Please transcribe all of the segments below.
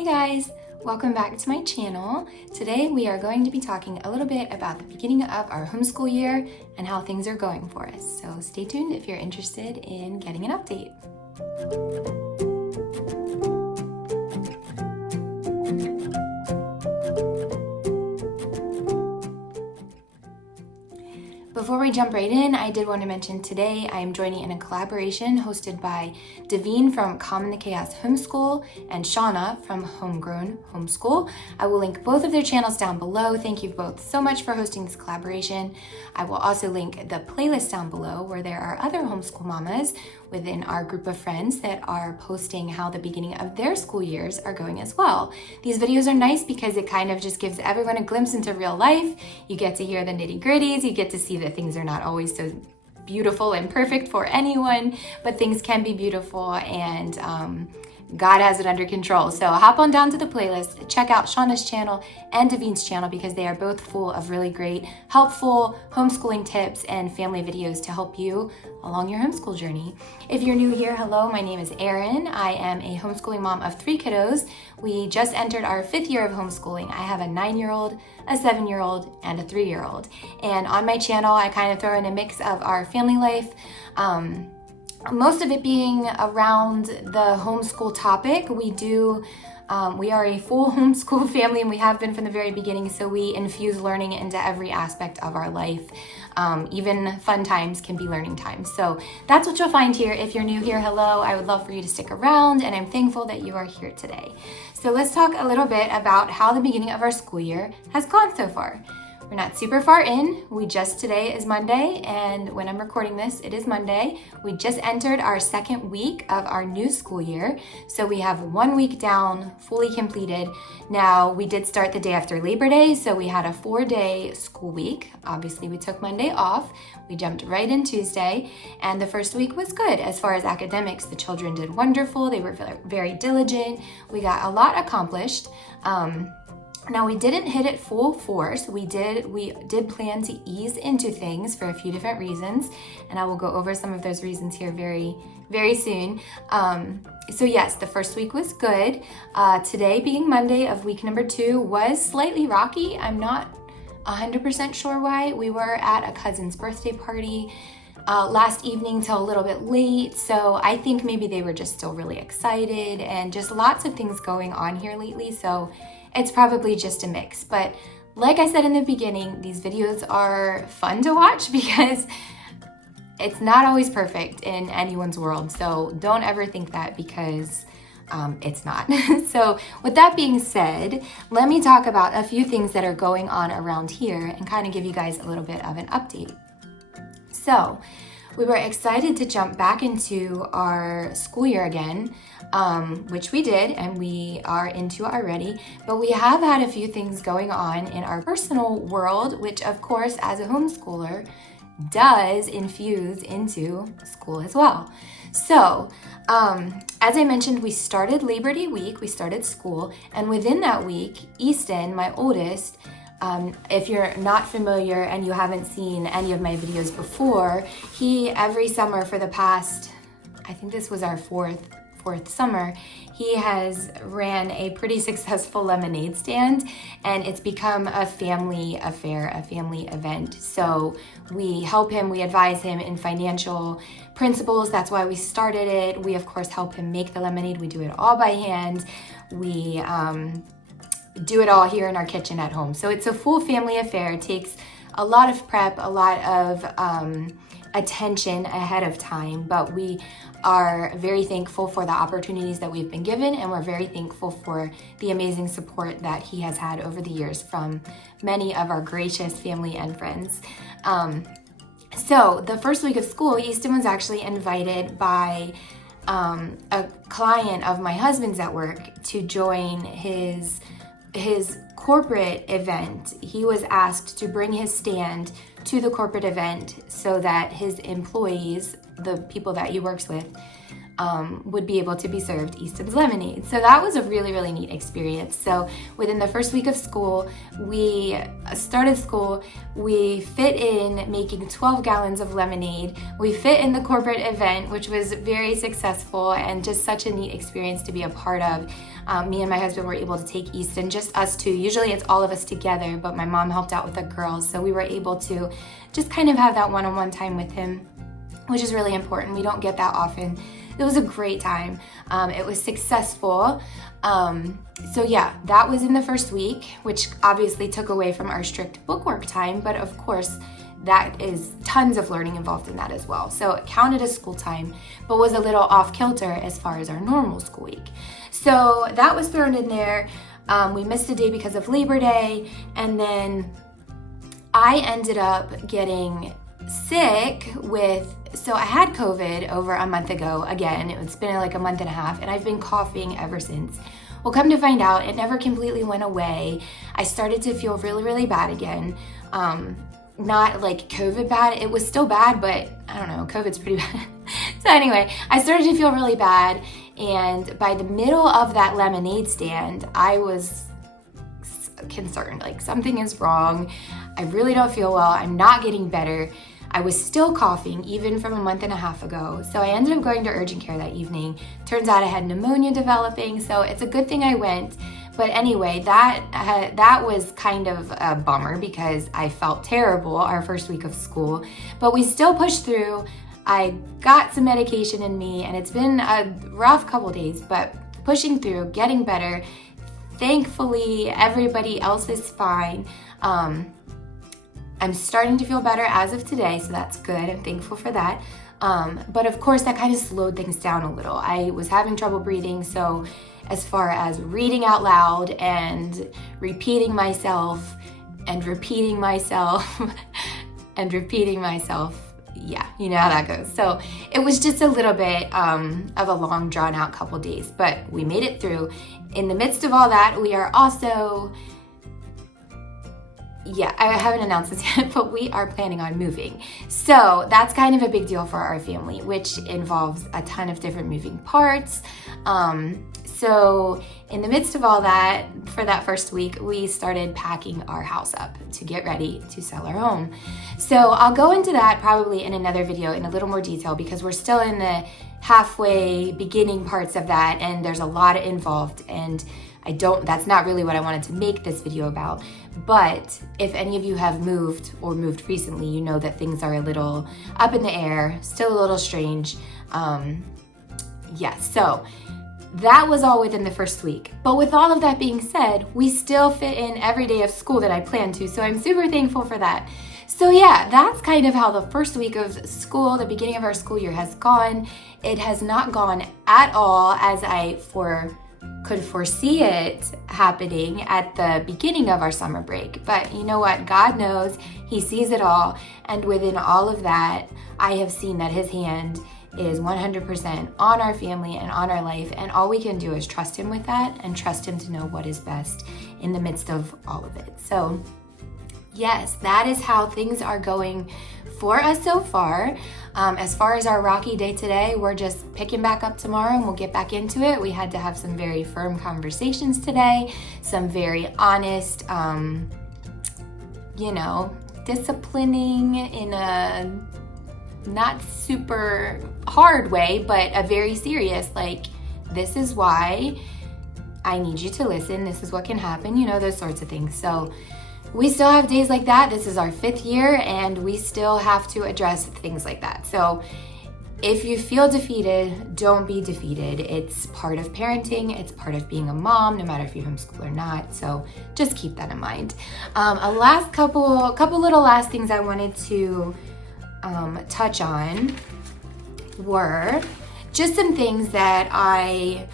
Hey guys, welcome back to my channel. Today we are going to be talking a little bit about the beginning of our homeschool year and how things are going for us. So stay tuned if you're interested in getting an update. Before we jump right in, I did want to mention today I am joining in a collaboration hosted by Davene from Calm the Chaos Homeschool and Shauna from Homegrown Homeschool. I will link both of their channels down below. Thank you both so much for hosting this collaboration. I will also link the playlist down below where there are other homeschool mamas within our group of friends that are posting how the beginning of their school years are going as well. These videos are nice because it kind of just gives everyone a glimpse into real life. You get to hear the nitty-gritties, you get to see that things are not always so beautiful and perfect for anyone, but things can be beautiful and God has it under control. So hop on down to the playlist, check out Shauna's channel and Davene's channel because they are both full of really great, helpful homeschooling tips and family videos to help you along your homeschool journey. If you're new here, hello, my name is Erin. I am a homeschooling mom of 3 kiddos. We just entered our 5th year of homeschooling. I have a 9-year-old, a 7-year-old, and a 3-year-old. And on my channel, I kind of throw in a mix of our family life, most of it being around the homeschool topic. We are a full homeschool family and we have been from the very beginning, so we infuse learning into every aspect of our life. Even fun times can be learning times. So that's what you'll find here. If you're new here, hello, I would love for you to stick around and I'm thankful that you are here today. So let's talk a little bit about how the beginning of our school year has gone so far. We're not super far in. Today is Monday, and when I'm recording this, it is Monday. We just entered our 2nd week of our new school year. So we have 1 week down, fully completed. Now, we did start the day after Labor Day, so we had a 4-day school week. Obviously, we took Monday off. We jumped right in Tuesday, and the first week was good. As far as academics, the children did wonderful. They were very diligent. We got a lot accomplished. Now we didn't hit it full force. We did plan to ease into things for a few different reasons, and I will go over some of those reasons here very, very soon. So yes, the first week was good. Today being Monday of week number 2 was slightly rocky. I'm not 100% sure why. We were at a cousin's birthday party last evening till a little bit late, so I think maybe they were just still really excited and just lots of things going on here lately, so it's probably just a mix. But like I said in the beginning, these videos are fun to watch because it's not always perfect in anyone's world, so don't ever think that because it's not. So with that being said, let me talk about a few things that are going on around here and kind of give you guys a little bit of an update. So we were excited to jump back into our school year again, which we did and we are into already, but we have had a few things going on in our personal world, which of course as a homeschooler does infuse into school as well. So as I mentioned, we started Labor Day week, we started school, and within that week, Easton, my oldest, if you're not familiar and you haven't seen any of my videos before, he every summer for the past, I think this was our fourth summer, he has ran a pretty successful lemonade stand, and it's become a family affair, a family event. So we help him, we advise him in financial principles. That's why we started it. We of course help him make the lemonade. We do it all by hand. We do it all here in our kitchen at home. So it's a full family affair. It takes a lot of prep, a lot of attention ahead of time, but we are very thankful for the opportunities that we've been given, and we're very thankful for the amazing support that he has had over the years from many of our gracious family and friends. So the first week of school, Easton was actually invited by a client of my husband's at work to join his corporate event. He was asked to bring his stand to the corporate event so that his employees, the people that he works with, would be able to be served Easton's lemonade. So that was a really, really neat experience. So within the first week of school, we started school, we fit in making 12 gallons of lemonade. We fit in the corporate event, which was very successful and just such a neat experience to be a part of. Me and my husband were able to take Easton, just us two. Usually it's all of us together, but my mom helped out with the girls. So we were able to just kind of have that one-on-one time with him, which is really important. We don't get that often. It was a great time. It was successful. So yeah, that was in the first week, which obviously took away from our strict bookwork time, but of course, that is tons of learning involved in that as well. So it counted as school time, but was a little off kilter as far as our normal school week. So that was thrown in there. We missed a day because of Labor Day, and then I ended up getting sick so I had COVID over a month ago. Again, it's been like a month and a half, and I've been coughing ever since. Well, come to find out, it never completely went away. I started to feel really, really bad again. Not like COVID bad, it was still bad, but I don't know, COVID's pretty bad. So anyway, I started to feel really bad, and by the middle of that lemonade stand, I was concerned, like something is wrong. I really don't feel well, I'm not getting better. I was still coughing even from a month and a half ago. So I ended up going to urgent care that evening. Turns out I had pneumonia developing, so it's a good thing I went. But anyway, that was kind of a bummer because I felt terrible our first week of school, but we still pushed through. I got some medication in me, and it's been a rough couple days, but pushing through, getting better. Thankfully, everybody else is fine. I'm starting to feel better as of today, so that's good. I'm thankful for that. But of course, that kind of slowed things down a little. I was having trouble breathing, so as far as reading out loud and repeating myself and repeating myself and repeating myself, yeah, you know how that goes. So it was just a little bit of a long, drawn out couple days, but we made it through. In the midst of all that, we are also, I haven't announced this yet, but we are planning on moving. So that's kind of a big deal for our family, which involves a ton of different moving parts. So in the midst of all that, for that first week, we started packing our house up to get ready to sell our home. So I'll go into that probably in another video in a little more detail because we're still in the halfway beginning parts of that, and there's a lot involved, and that's not really what I wanted to make this video about. But if any of you have moved or moved recently, you know that things are a little up in the air, still a little strange. So that was all within the first week. But with all of that being said, we still fit in every day of school that I planned to, so I'm super thankful for that. So yeah, that's kind of how the first week of school, the beginning of our school year, has gone. It has not gone at all as I could foresee it happening at the beginning of our summer break. But you know what? God knows, He sees it all. And within all of that, I have seen that His hand is 100% on our family and on our life. And all we can do is trust Him with that and trust Him to know what is best in the midst of all of it. So yes, that is how things are going for us so far. As far as our rocky day today, we're just picking back up tomorrow and we'll get back into it. We had to have some very firm conversations today, some very honest, disciplining in a not super hard way, but a very serious, like, this is why I need you to listen. This is what can happen, those sorts of things. So we still have days like that. This is our 5th year and we still have to address things like that. So if you feel defeated, don't be defeated. It's part of parenting. It's part of being a mom, no matter if you homeschool or not. So just keep that in mind. A couple little last things I wanted to touch on were just some things that I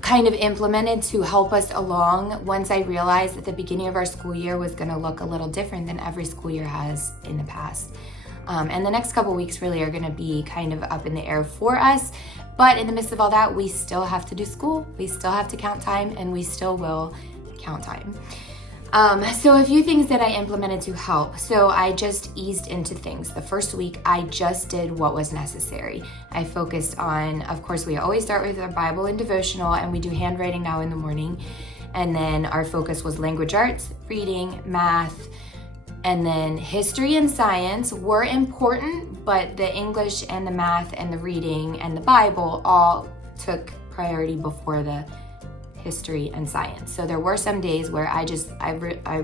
kind of implemented to help us along once I realized that the beginning of our school year was going to look a little different than every school year has in the past. And the next couple weeks really are going to be kind of up in the air for us. But in the midst of all that, we still have to do school. We still have to count time, and we still will count time. So a few things that I implemented to help. So I just eased into things. The first week, I just did what was necessary. I focused on, of course, we always start with our Bible and devotional, and we do handwriting now in the morning. And then our focus was language arts, reading, math, and then history and science were important, but the English and the math and the reading and the Bible all took priority before the history and science. So there were some days where I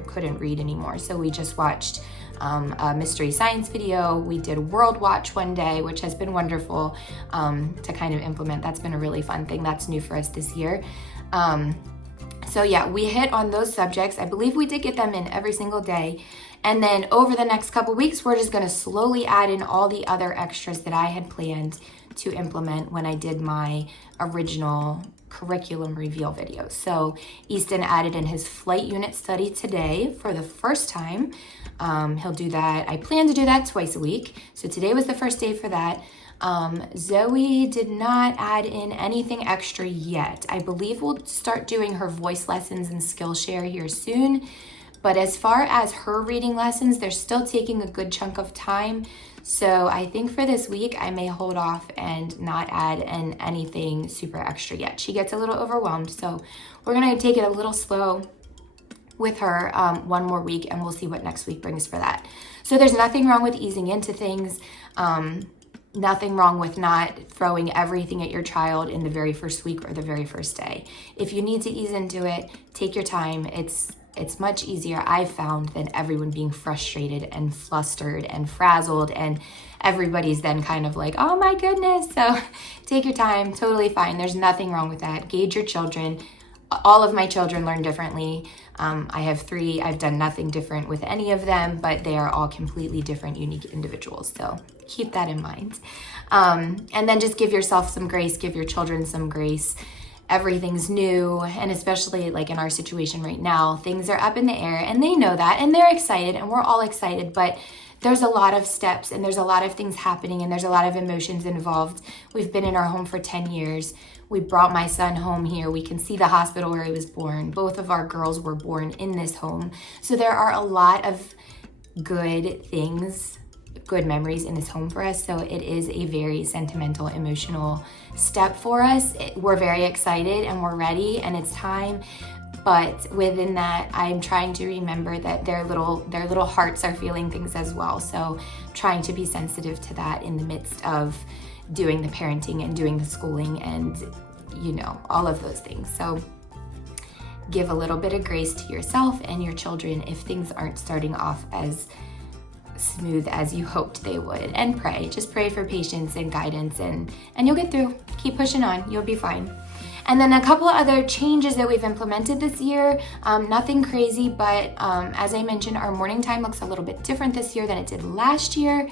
couldn't read anymore. So we just watched a mystery science video. We did World Watch one day, which has been wonderful to kind of implement. That's been a really fun thing. That's new for us this year. So yeah, we hit on those subjects. I believe we did get them in every single day. And then over the next couple weeks, we're just going to slowly add in all the other extras that I had planned to implement when I did my original curriculum reveal videos. So Easton added in his flight unit study today for the first time. He'll do that. I plan to do that twice a week. So today was the first day for that. Zoe did not add in anything extra yet. I believe we'll start doing her voice lessons and Skillshare here soon. But as far as her reading lessons, they're still taking a good chunk of time. So I think for this week, I may hold off and not add in anything super extra yet. She gets a little overwhelmed. So we're going to take it a little slow with her one more week, and we'll see what next week brings for that. So there's nothing wrong with easing into things. Nothing wrong with not throwing everything at your child in the very first week or the very first day. If you need to ease into it, take your time. It's much easier, I've found, than everyone being frustrated and flustered and frazzled, and everybody's then kind of like, oh my goodness. So take your time, totally fine. There's nothing wrong with that. Gauge your children. All of my children learn differently. I have 3. I've done nothing different with any of them, but they are all completely different, unique individuals. So keep that in mind. And then just give yourself some grace, give your children some grace. Everything's new, and especially like in our situation right now, things are up in the air, and they know that, and they're excited, and we're all excited, but there's a lot of steps, and there's a lot of things happening, and there's a lot of emotions involved. We've been in our home for 10 years. We brought my son home here. We can see the hospital where he was born. Both of our girls were born in this home. So there are a lot of good things, good memories in this home for us. So it is a very sentimental, emotional step for us. We're very excited and we're ready, and it's time. But within that, I'm trying to remember that their little hearts are feeling things as well. So trying to be sensitive to that in the midst of doing the parenting and doing the schooling and, all of those things. So give a little bit of grace to yourself and your children if things aren't starting off as smooth as you hoped they would, and just pray for patience and guidance, and you'll get through. Keep pushing on, you'll be fine. And then a couple of other changes that we've implemented this year, nothing crazy, but as I mentioned, our morning time looks a little bit different this year than it did last year.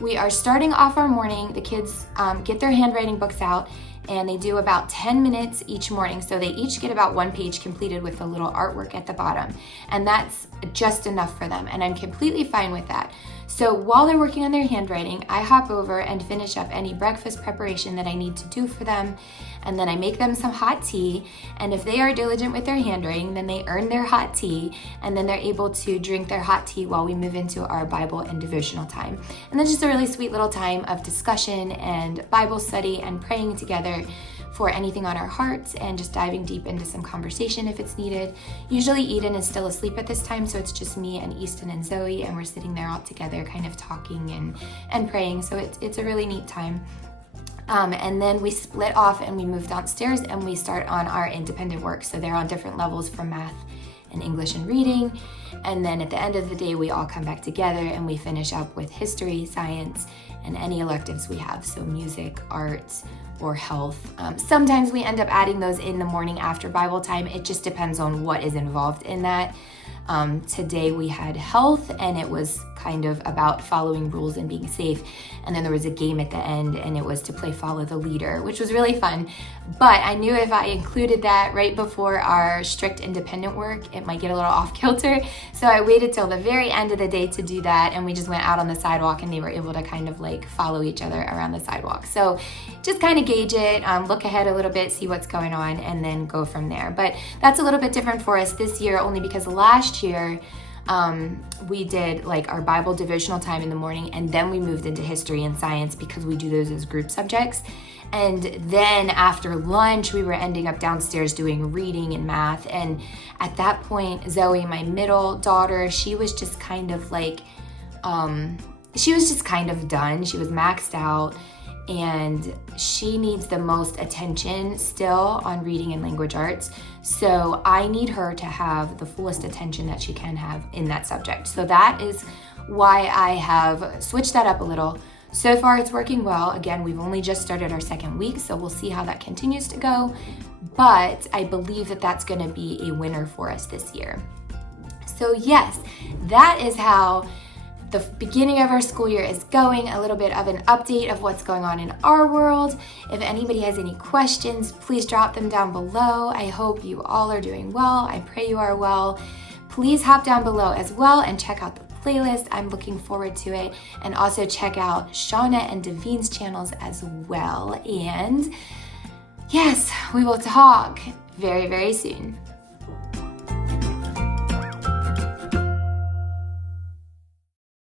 We are starting off our morning. The kids get their handwriting books out, and they do about 10 minutes each morning. So they each get about 1 page completed with a little artwork at the bottom. And that's just enough for them. And I'm completely fine with that. So while they're working on their handwriting, I hop over and finish up any breakfast preparation that I need to do for them. And then I make them some hot tea. And if they are diligent with their handwriting, then they earn their hot tea. And then they're able to drink their hot tea while we move into our Bible and devotional time. And then just a really sweet little time of discussion and Bible study and praying together for anything on our hearts, and just diving deep into some conversation if it's needed. Usually Eden is still asleep at this time, so it's just me and Easton and Zoe, and we're sitting there all together kind of talking and praying. So it's a really neat time. And then we split off and we move downstairs and we start on our independent work. So they're on different levels for math and English and reading. And then at the end of the day, we all come back together and we finish up with history, science, and any electives we have. So music, arts, or health. Sometimes we end up adding those in the morning after Bible time. It just depends on what is involved in that. Today we had health, and it was kind of about following rules and being safe. And then there was a game at the end, and it was to play follow the leader, which was really fun. But I knew if I included that right before our strict independent work, it might get a little off kilter. So I waited till the very end of the day to do that, and we just went out on the sidewalk, and they were able to kind of like follow each other around the sidewalk. So just kind of gauge it, look ahead a little bit, see what's going on, and then go from there. But that's a little bit different for us this year, only because last last year, we did like our Bible devotional time in the morning, and then we moved into history and science because we do those as group subjects. And then after lunch, we were ending up downstairs doing reading and math. And at that point, Zoe, my middle daughter, she was just kind of like, done. She was maxed out, and she needs the most attention still on reading and language arts. So I need her to have the fullest attention that she can have in that subject. So that is why I have switched that up a little. So far it's working well. Again, we've only just started our second week, so we'll see how that continues to go. But I believe that that's gonna be a winner for us this year. So yes, that is how the beginning of our school year is going, a little bit of an update of what's going on in our world. If anybody has any questions, please drop them down below. I hope you all are doing well. I pray you are well. Please hop down below as well and check out the playlist. I'm looking forward to it. And also check out Shauna and Davene's channels as well. And yes, we will talk very, very soon.